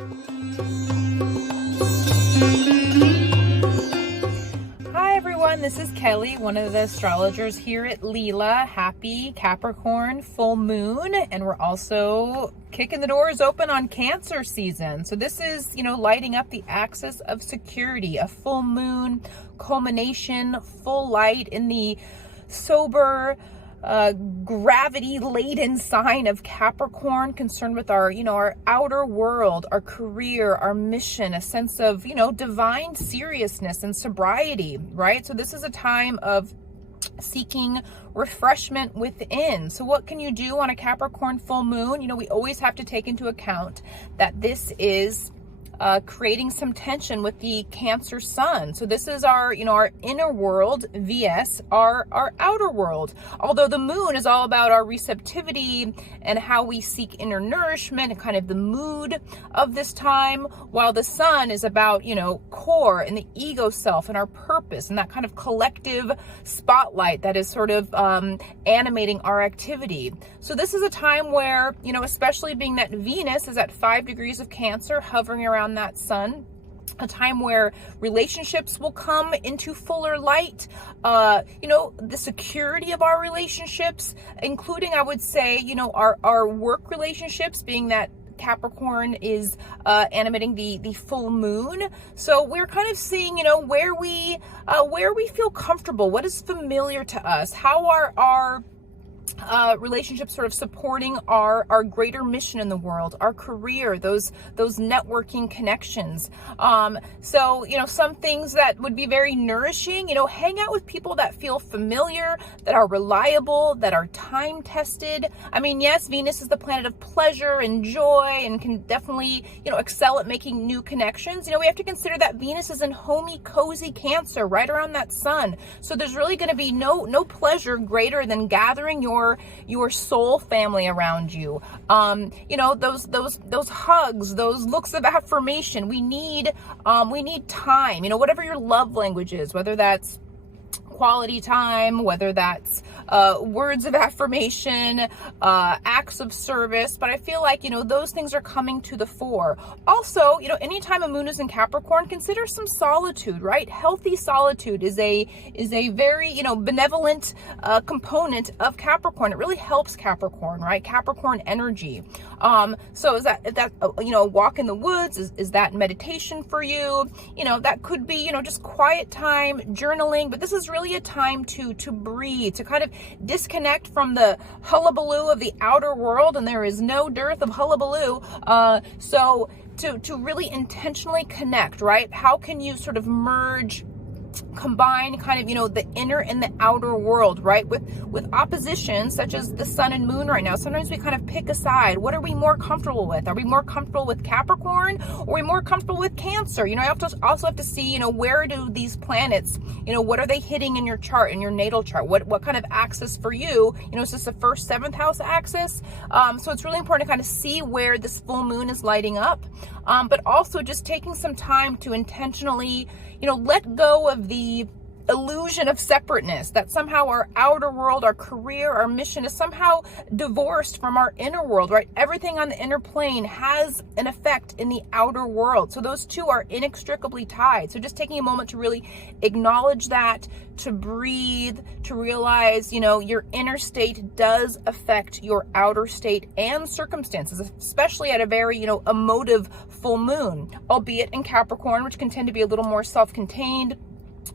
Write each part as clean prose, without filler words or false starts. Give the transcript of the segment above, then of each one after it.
Hi everyone, this is Kelly, one of the astrologers here at Lila. Happy Capricorn full moon, and we're also kicking the doors open on Cancer season. So this is, lighting up the axis of security, a full moon, culmination, full light in the sober, gravity-laden sign of Capricorn, concerned with our outer world, our career, our mission, a sense of, divine seriousness and sobriety, right? So this is a time of seeking refreshment within. So what can you do on a Capricorn full moon? We always have to take into account that this is creating some tension with the Cancer sun. So this is our, our inner world vs our outer world. Although the moon is all about our receptivity and how we seek inner nourishment and kind of the mood of this time, while the sun is about, core and the ego self and our purpose and that kind of collective spotlight that is sort of animating our activity. So this is a time where, especially being that Venus is at 5 degrees of Cancer, hovering around that sun, a time where relationships will come into fuller light, the security of our relationships, including, I would say, our work relationships, being that Capricorn is animating the full moon. So we're kind of seeing, where we feel comfortable, what is familiar to us, how are our relationships sort of supporting our greater mission in the world, our career, those networking connections. So, some things that would be very nourishing, hang out with people that feel familiar, that are reliable, that are time tested. I mean, yes, Venus is the planet of pleasure and joy and can definitely, excel at making new connections. We have to consider that Venus is in homey, cozy Cancer right around that sun. So there's really going to be no pleasure greater than gathering your soul family around you. Those hugs, those looks of affirmation. We need time, whatever your love language is, whether that's quality time, whether that's words of affirmation, acts of service. But I feel like, those things are coming to the fore. Also, anytime a moon is in Capricorn, consider some solitude, right? Healthy solitude is a very, benevolent component of Capricorn. It really helps Capricorn, right? Capricorn energy. So is that walk in the woods? Is that meditation for you? That could be, just quiet time, journaling, but this is really a time to breathe, to kind of disconnect from the hullabaloo of the outer world, and there is no dearth of hullabaloo. So to really intentionally connect, right? How can you sort of combine kind of, the inner and the outer world, right? With opposition, such as the sun and moon right now, sometimes we kind of pick a side. What are we more comfortable with? Are we more comfortable with Capricorn, or are we more comfortable with Cancer? I also have to see, where do these planets, what are they hitting in your chart, in your natal chart? What kind of axis for you? Is this the first, 7th house axis? So it's really important to kind of see where this full moon is lighting up, but also just taking some time to intentionally, let go of the illusion of separateness, that somehow our outer world, our career, our mission is somehow divorced from our inner world, right? Everything on the inner plane has an effect in the outer world. So those two are inextricably tied. So just taking a moment to really acknowledge that, to breathe, to realize, your inner state does affect your outer state and circumstances, especially at a very, emotive full moon, albeit in Capricorn, which can tend to be a little more self-contained,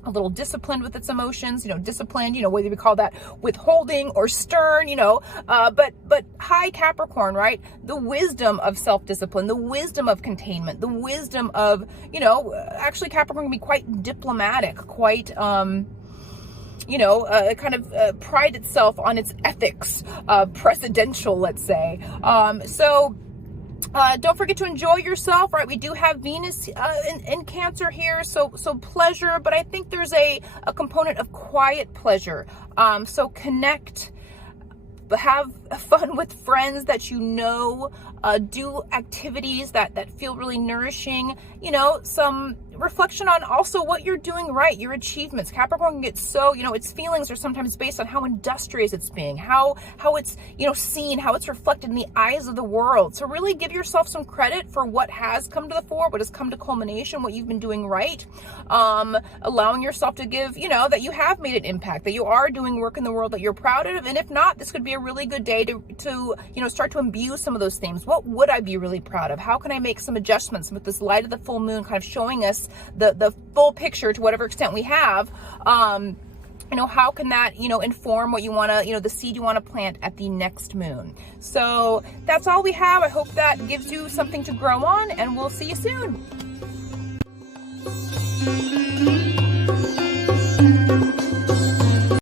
a little disciplined with its emotions, disciplined, whether we call that withholding or stern, but high Capricorn, right? The wisdom of self-discipline, the wisdom of containment, the wisdom of, actually Capricorn can be quite diplomatic, quite, kind of pride itself on its ethics, presidential, let's say. Don't forget to enjoy yourself, right? We do have Venus in Cancer here, so pleasure, but I think there's a component of quiet pleasure. So connect, have fun with friends that you know, do activities that feel really nourishing, you know, some reflection on also what you're doing right, your achievements. Capricorn can get so, you know, its feelings are sometimes based on how industrious it's being, how it's, you know, seen, how it's reflected in the eyes of the world. So really give yourself some credit for what has come to the fore, what has come to culmination, what you've been doing right. Allowing yourself to give, you know, that you have made an impact, that you are doing work in the world that you're proud of. And if not, this could be a really good day to you know, start to imbue some of those things. What would I be really proud of? How can I make some adjustments with this light of the full moon kind of showing us the full picture to whatever extent we have? You know, how can that, you know, inform what you want to, you know, the seed you want to plant at the next moon? So that's all we have. I hope that gives you something to grow on, and we'll see you soon.